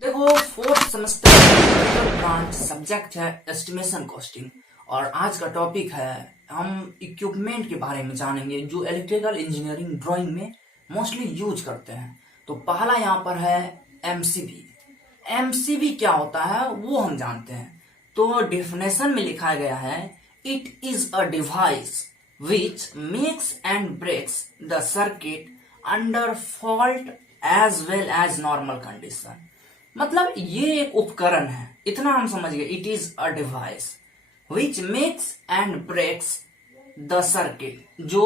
देखो, fourth semester branch subject है estimation costing और आज का टॉपिक है हम इक्विपमेंट के बारे में जानेंगे जो इलेक्ट्रिकल इंजीनियरिंग ड्राइंग में मोस्टली यूज करते हैं। तो पहला यहाँ पर है एमसीबी। एमसीबी क्या होता है वो हम जानते हैं। तो डेफिनेशन में लिखा गया है it is a device which makes and breaks the circuit under fault as well as normal condition। मतलब ये एक उपकरण है, इतना हम समझ गए। It is a device which makes and breaks the circuit, जो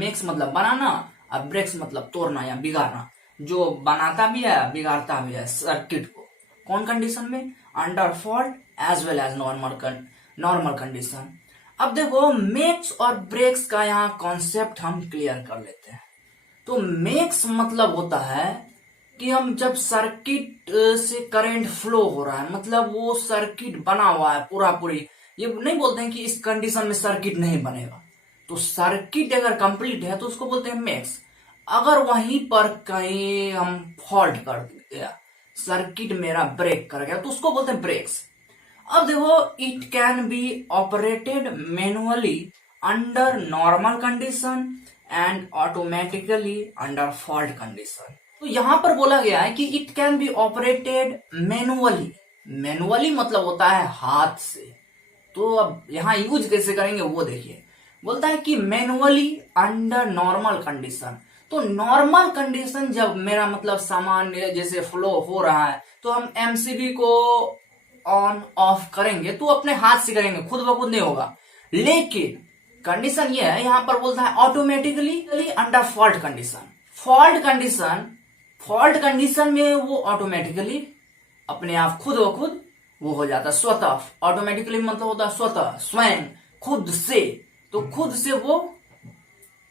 makes मतलब बनाना और breaks मतलब तोड़ना या बिगाड़ना, जो बनाता भी है बिगाड़ता भी है सर्किट को। कौन कंडीशन में? Under fault as well as normal condition. अब देखो, मेक्स और ब्रेक्स का यहाँ कॉन्सेप्ट हम क्लियर कर लेते हैं। तो मेक्स मतलब होता है कि हम जब सर्किट से करंट फ्लो हो रहा है, मतलब वो सर्किट बना हुआ है पूरी, ये नहीं बोलते हैं कि इस कंडीशन में सर्किट नहीं बनेगा। तो सर्किट अगर कंप्लीट है तो उसको बोलते हैं मेक्स। अगर वहीं पर कहीं हम फॉल्ट कर दिया, सर्किट मेरा ब्रेक कर गया, तो उसको बोलते हैं ब्रेक्स। अब देखो, it can be operated manually under normal condition and automatically under fault condition. तो यहां पर बोला गया है कि it can be operated manually. Manually मतलब होता है हाथ से। तो अब यहां यूज कैसे करेंगे वो देखिए। बोलता है कि मैनुअली अंडर नॉर्मल कंडीशन। तो नॉर्मल कंडीशन जब मेरा मतलब सामान्य जैसे फ्लो हो रहा है, तो हम एमसीबी को ऑन ऑफ करेंगे तो अपने हाथ से करेंगे, खुद ब खुद नहीं होगा। लेकिन कंडीशन ये है, यहां पर बोलता है automatically under fault condition. Fault condition में वो ऑटोमेटिकली अपने आप खुद ब खुद वो हो जाता है, स्वतः। ऑटोमेटिकली मतलब होता है स्वतः, स्वयं, खुद से। तो खुद से वो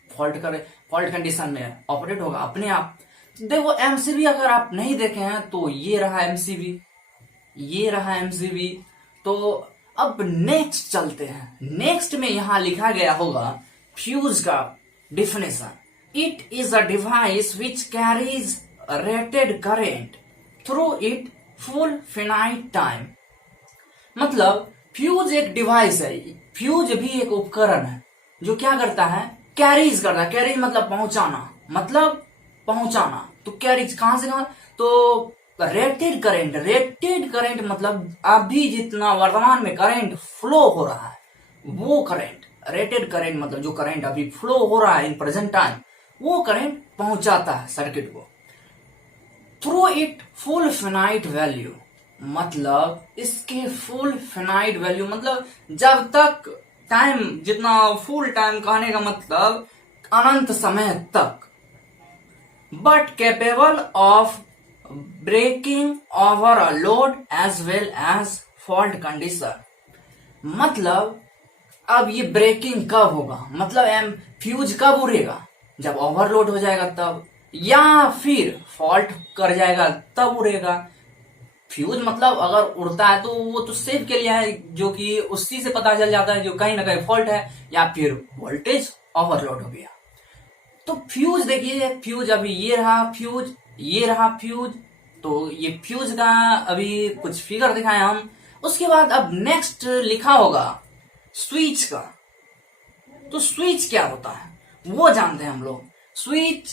फॉल्ट कंडीशन में ऑपरेट होगा अपने आप। देखो, एमसीबी अगर आप नहीं देखे हैं तो ये रहा एमसीबी, ये रहा एमसीबी। तो अब नेक्स्ट चलते हैं। नेक्स्ट में यहां लिखा गया होगा फ्यूज का definition. It is a device which carries rated current through it full finite time. मतलब फ्यूज एक डिवाइस है, फ्यूज भी एक उपकरण है जो क्या करता है, कैरीज करता है। कैरीज मतलब पहुंचाना। तो कैरीज कहां से कहां? तो रेटेड करंट मतलब अभी जितना वर्तमान में करंट फ्लो हो रहा है वो करंट। रेटेड करंट मतलब जो करंट अभी फ्लो हो रहा है इन प्रेजेंट टाइम, वो करंट पहुंचाता है सर्किट को through it full finite value. मतलब इसके फुल फिनाइट वैल्यू मतलब जब तक टाइम, जितना फुल टाइम कहने का मतलब अनंत समय तक। But capable of breaking over a load as well as fault condition. मतलब अब ये ब्रेकिंग कब होगा, मतलब फ्यूज कब उड़ेगा? जब ओवरलोड हो जाएगा तब, या फिर फॉल्ट कर जाएगा तब उड़ेगा। फ्यूज मतलब अगर उड़ता है तो वो तो सेफ के लिए है, जो कि उसी से पता चल जाता है जो कहीं ना कहीं फॉल्ट है या फिर वोल्टेज ओवरलोड हो गया। तो फ्यूज देखिए, फ्यूज अभी ये रहा फ्यूज। तो ये फ्यूज का अभी कुछ फिगर दिखाए हम। उसके बाद अब नेक्स्ट लिखा होगा स्विच का। तो स्विच क्या होता है वो जानते हैं हम लोग। स्विच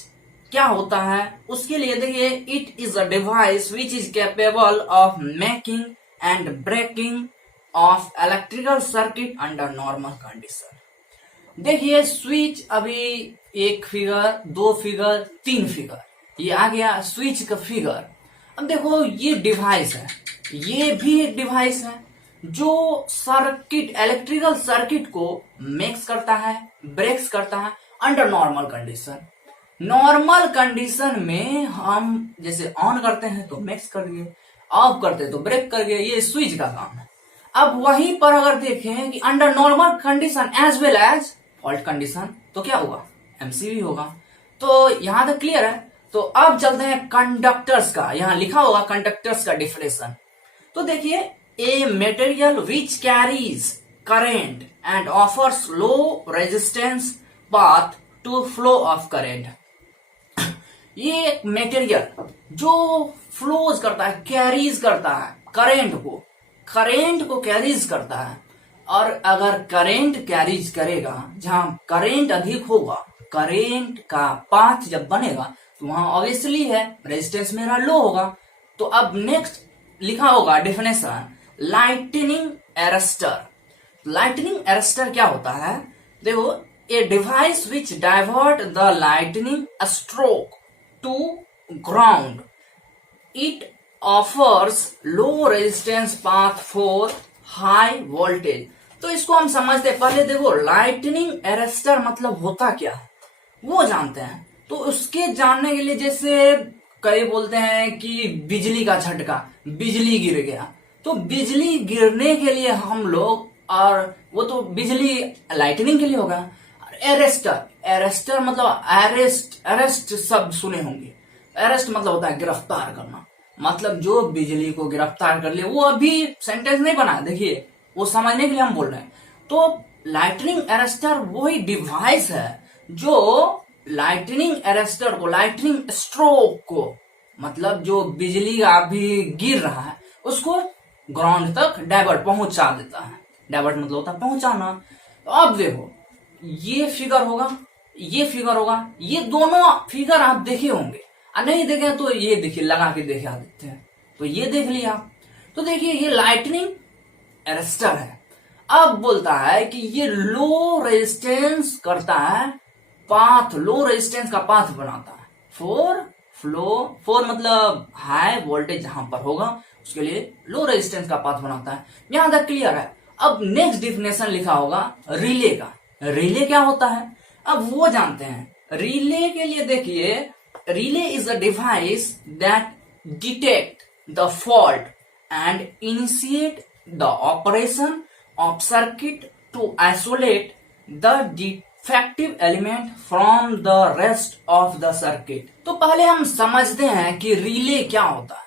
क्या होता है उसके लिए देखिए, it is a device which is capable of making and breaking of electrical circuit under normal condition. देखिए, स्विच अभी एक फिगर, दो फिगर, तीन फिगर, ये आ गया स्विच का फिगर। अब देखो, ये डिवाइस है, ये भी एक डिवाइस है जो सर्किट, इलेक्ट्रिकल सर्किट को मेक्स करता है, ब्रेक्स करता है under normal condition. Normal condition में हम जैसे ऑन करते हैं तो मेक्स कर दिए, ऑफ करते हैं तो ब्रेक कर दिए, ये स्विच का काम है। अब वहीं पर अगर देखें कि under normal condition as well as fault condition, तो क्या होगा? एमसीबी होगा। तो यहां तक क्लियर है। तो अब चलते हैं कंडक्टर्स का। यहां लिखा होगा कंडक्टर्स का डिफिनेशन। तो देखिए, a material which carries current and offers low resistance path to flow of current. ये एक मटेरियल जो फ्लोज करता है, कैरीज करता है करंट को कैरीज करता है। और अगर करंट कैरीज करेगा, जहां करंट अधिक होगा, करंट का पाथ जब बनेगा तो वहां ऑब्वियसली है रेजिस्टेंस मेरा लो होगा। तो अब नेक्स्ट लिखा होगा definition, lightning arrester. Lightning arrester क्या होता है? देखो, a device which divert the lightning stroke to ground, it offers low resistance path for high voltage. तो इसको हम समझते हैं। पहले देखो, लाइटनिंग अरेस्टर मतलब होता क्या है वो जानते हैं। तो उसके जानने के लिए, जैसे कई बोलते हैं कि बिजली का झटका, बिजली गिर गया, तो बिजली गिरने के लिए हम लोग, और वो तो बिजली लाइटनिंग के लिए होगा। एरेस्टर मतलब अरेस्ट शब्द सुने होंगे। अरेस्ट मतलब होता है गिरफ्तार करना, मतलब जो बिजली को गिरफ्तार कर ले। वो अभी सेंटेंस नहीं बना, देखिए वो समझने के लिए हम बोल रहे हैं। तो लाइटनिंग अरेस्टर वही डिवाइस है जो लाइटनिंग अरेस्टर को, लाइटनिंग स्ट्रोक को, मतलब जो बिजली अभी गिर रहा है उसको ग्राउंड तक डाइवर्ट पहुंचा देता है। डाइवर्ट मतलब होता है पहुंचाना। तो अब देखो, ये फिगर होगा, ये फिगर होगा, ये दोनों फिगर आप देखे होंगे, और नहीं देखे तो ये देखिए, लगा के देखे देते हैं। तो ये देख लिया। तो देखिए, ये लाइटनिंग अरेस्टर है। अब बोलता है कि ये लो रेजिस्टेंस करता है पाथ, लो रेजिस्टेंस का पाथ बनाता है फॉर मतलब हाई वोल्टेज जहां पर होगा उसके लिए लो रेजिस्टेंस का पाथ बनाता है। यहां तक क्लियर है। अब नेक्स्ट डिफिनेशन लिखा होगा रिले का। रिले क्या होता है अब वो जानते हैं। रिले के लिए देखिए, relay is a device that detect the fault and initiate the operation of circuit to isolate the defective element from the rest of the circuit. तो पहले हम समझते हैं कि रिले क्या होता है।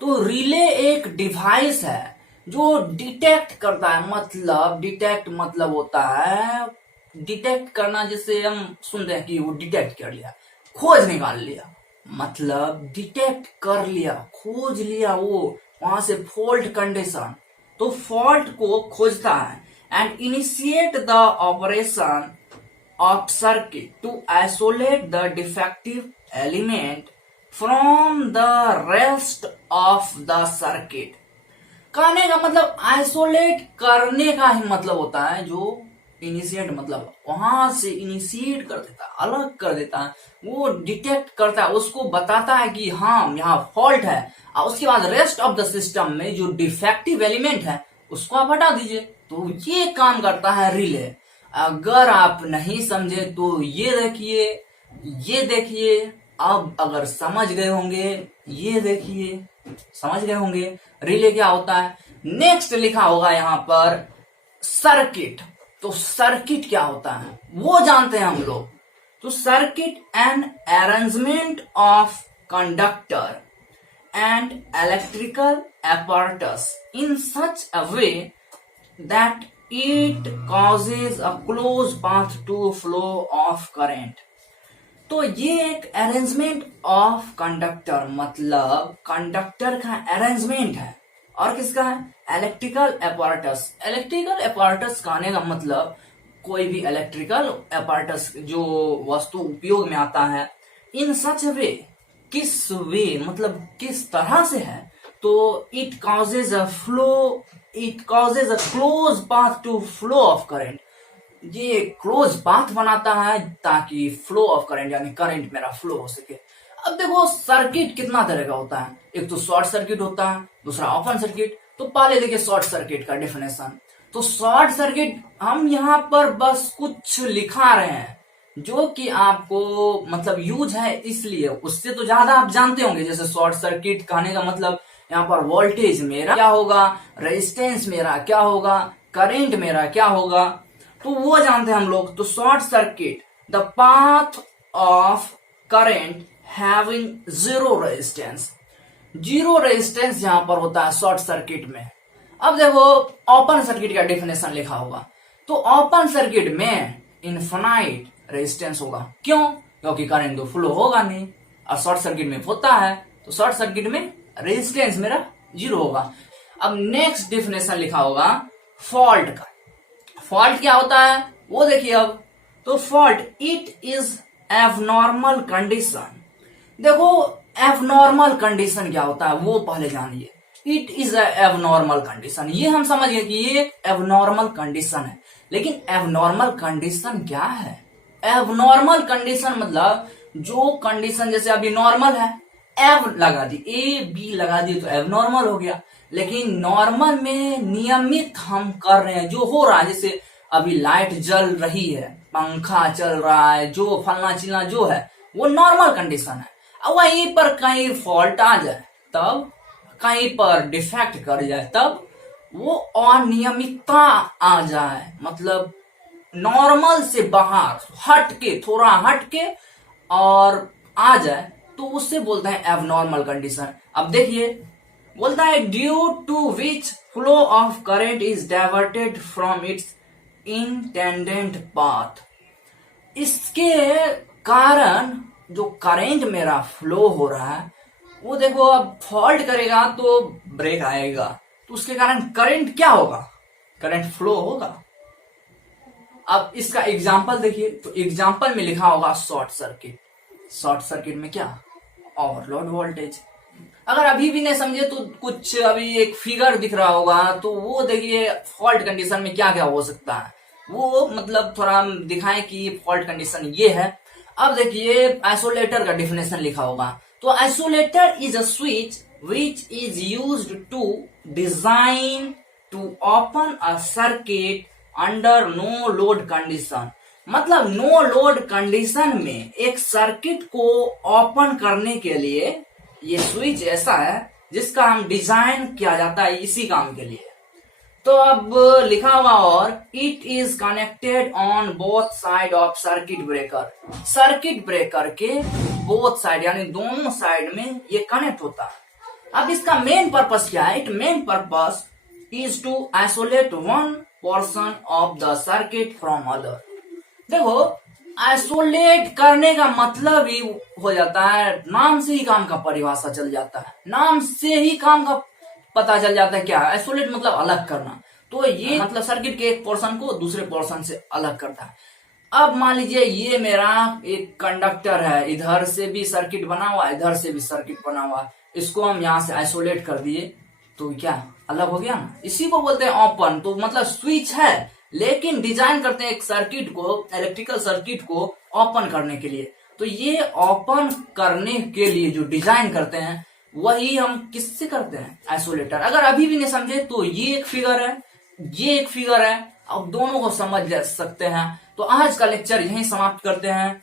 तो रिले एक डिवाइस है जो डिटेक्ट करता है, मतलब डिटेक्ट मतलब होता है डिटेक्ट करना, जैसे हम सुनते हैं कि वो डिटेक्ट कर लिया, खोज निकाल लिया, मतलब डिटेक्ट कर लिया, खोज लिया वो वहां से फॉल्ट कंडीशन। तो फॉल्ट को खोजता है and initiate the operation of circuit to isolate the defective element from the rest of the circuit. कहने का मतलब आइसोलेट करने का ही मतलब होता है, जो इनिशिएट मतलब वहां से इनिशिएट कर देता है, अलग कर देता है, वो डिटेक्ट करता है, उसको बताता है कि हाँ यहाँ फॉल्ट है, और उसके बाद रेस्ट ऑफ द सिस्टम में जो डिफेक्टिव एलिमेंट है उसको आप हटा दीजिए। तो ये काम करता है रिले। अगर आप नहीं समझे तो ये देखिए, ये देखिए, अब अगर समझ गए होंगे, ये देखिए, समझ गए होंगे रिले क्या होता है। नेक्स्ट लिखा होगा यहाँ पर सर्किट। तो सर्किट क्या होता है वो जानते हैं हम लोग। तो circuit an arrangement of conductor and electrical apparatus in such a way that it causes a closed path to flow of current। तो ये एक अरेंजमेंट ऑफ कंडक्टर, मतलब कंडक्टर का अरेंजमेंट है। और किसका है? Electrical apparatus. इलेक्ट्रिकल अपैरेटस कहने का मतलब कोई भी इलेक्ट्रिकल अपैरेटस जो वस्तु उपयोग में आता है। इन सच वे, किस वे मतलब किस तरह से है, तो it causes a close path to flow of current. ये क्लोज पाथ बनाता है ताकि फ्लो ऑफ करंट यानी करंट मेरा फ्लो हो सके। अब देखो सर्किट कितना तरह का होता है, एक तो शॉर्ट सर्किट होता है, दूसरा ओपन सर्किट। तो पहले देखिए शॉर्ट सर्किट का डेफिनेशन। तो शॉर्ट सर्किट हम यहाँ पर बस कुछ लिखा रहे हैं जो कि आपको मतलब यूज है, इसलिए उससे तो ज्यादा आप जानते होंगे। जैसे शॉर्ट सर्किट कहने का मतलब यहाँ पर वोल्टेज मेरा क्या होगा, रेजिस्टेंस मेरा क्या होगा, करंट मेरा क्या होगा, तो वो जानते हैं हम लोग। तो short circuit the path of current having zero resistance. Zero resistance यहां पर होता है शॉर्ट सर्किट में। अब देखो ओपन सर्किट का डेफिनेशन लिखा होगा। तो ओपन सर्किट में इनफाइनाइट रेजिस्टेंस होगा। क्यों? क्योंकि करंट तो फ्लो होगा नहीं। और शॉर्ट सर्किट में होता है, तो शॉर्ट सर्किट में रेजिस्टेंस मेरा 0 होगा। अब नेक्स्ट डेफिनेशन लिखा होगा फॉल्ट का। फॉल्ट क्या होता है वो देखिए अब। तो fault it is abnormal condition. देखो एबनॉर्मल कंडीशन क्या होता है वो पहले जानिए। इट इज एबनॉर्मल कंडीशन, ये हम समझ गए कि ये एक एबनॉर्मल कंडीशन है। लेकिन एबनॉर्मल कंडीशन क्या है? एबनॉर्मल कंडीशन मतलब जो कंडीशन जैसे अभी नॉर्मल है, एब लगा दी, ए बी लगा दी तो एबनॉर्मल हो गया। लेकिन नॉर्मल में नियमित हम कर रहे हैं, जो हो रहा है, जैसे अभी लाइट जल रही है, पंखा चल रहा है, जो फलना चिलना जो है वो नॉर्मल कंडीशन है। अब वहीं पर कहीं फॉल्ट आ जाए तब, कहीं पर डिफेक्ट कर जाए तब, वो अनियमितता आ जाए, मतलब नॉर्मल से बाहर हट के, थोड़ा हट के और आ जाए, तो उससे बोलते हैं एबनॉर्मल कंडीशन। अब देखिए बोलता है due to which flow of current is diverted from its intended path. इसके कारण जो करंट मेरा फ्लो हो रहा है वो देखो, अब फॉल्ट करेगा तो ब्रेक आएगा, तो उसके कारण करंट क्या होगा? करंट फ्लो होगा। अब इसका एग्जाम्पल देखिए, तो एग्जाम्पल में लिखा होगा शॉर्ट सर्किट। शॉर्ट सर्किट में क्या? Overload voltage. अगर अभी भी नहीं समझे तो कुछ अभी एक फिगर दिख रहा होगा, तो वो देखिए फॉल्ट कंडीशन में क्या क्या हो सकता है, वो मतलब थोड़ा हम दिखाएं कि फॉल्ट कंडीशन ये है। अब देखिए आइसोलेटर का डेफिनेशन लिखा होगा। तो isolator is a switch which is used to design to open a circuit under no load condition. मतलब नो लोड कंडीशन में एक सर्किट को ओपन करने के लिए ये स्विच ऐसा है जिसका हम डिजाइन किया जाता है इसी काम के लिए। तो अब लिखा हुआ और it is connected on both side of circuit breaker. Circuit breaker के बोथ साइड यानी दोनों साइड में ये कनेक्ट होता है। अब इसका मेन पर्पस क्या है? It main purpose is to isolate one portion of the circuit from other. देखो आइसोलेट करने का मतलब ही हो जाता है, नाम से ही काम का परिभाषा चल जाता है, नाम से ही काम का पता चल जाता है क्या आइसोलेट मतलब अलग करना। तो ये मतलब सर्किट के एक पोर्शन को दूसरे पोर्शन से अलग करता है। अब मान लीजिए ये मेरा एक कंडक्टर है, इधर से भी सर्किट बना हुआ, इधर से भी सर्किट बना हुआ, इसको हम यहाँ से आइसोलेट कर दिए तो क्या अलग हो गया ना। इसी को बोलते हैं ओपन। तो मतलब स्विच है लेकिन डिजाइन करते हैं एक सर्किट को, इलेक्ट्रिकल सर्किट को ओपन करने के लिए। तो ये ओपन करने के लिए जो डिजाइन करते हैं वही हम किससे करते हैं? आइसोलेटर। अगर अभी भी नहीं समझे तो ये एक फिगर है, ये एक फिगर है, अब दोनों को समझ सकते हैं। तो आज का लेक्चर यहीं समाप्त करते हैं।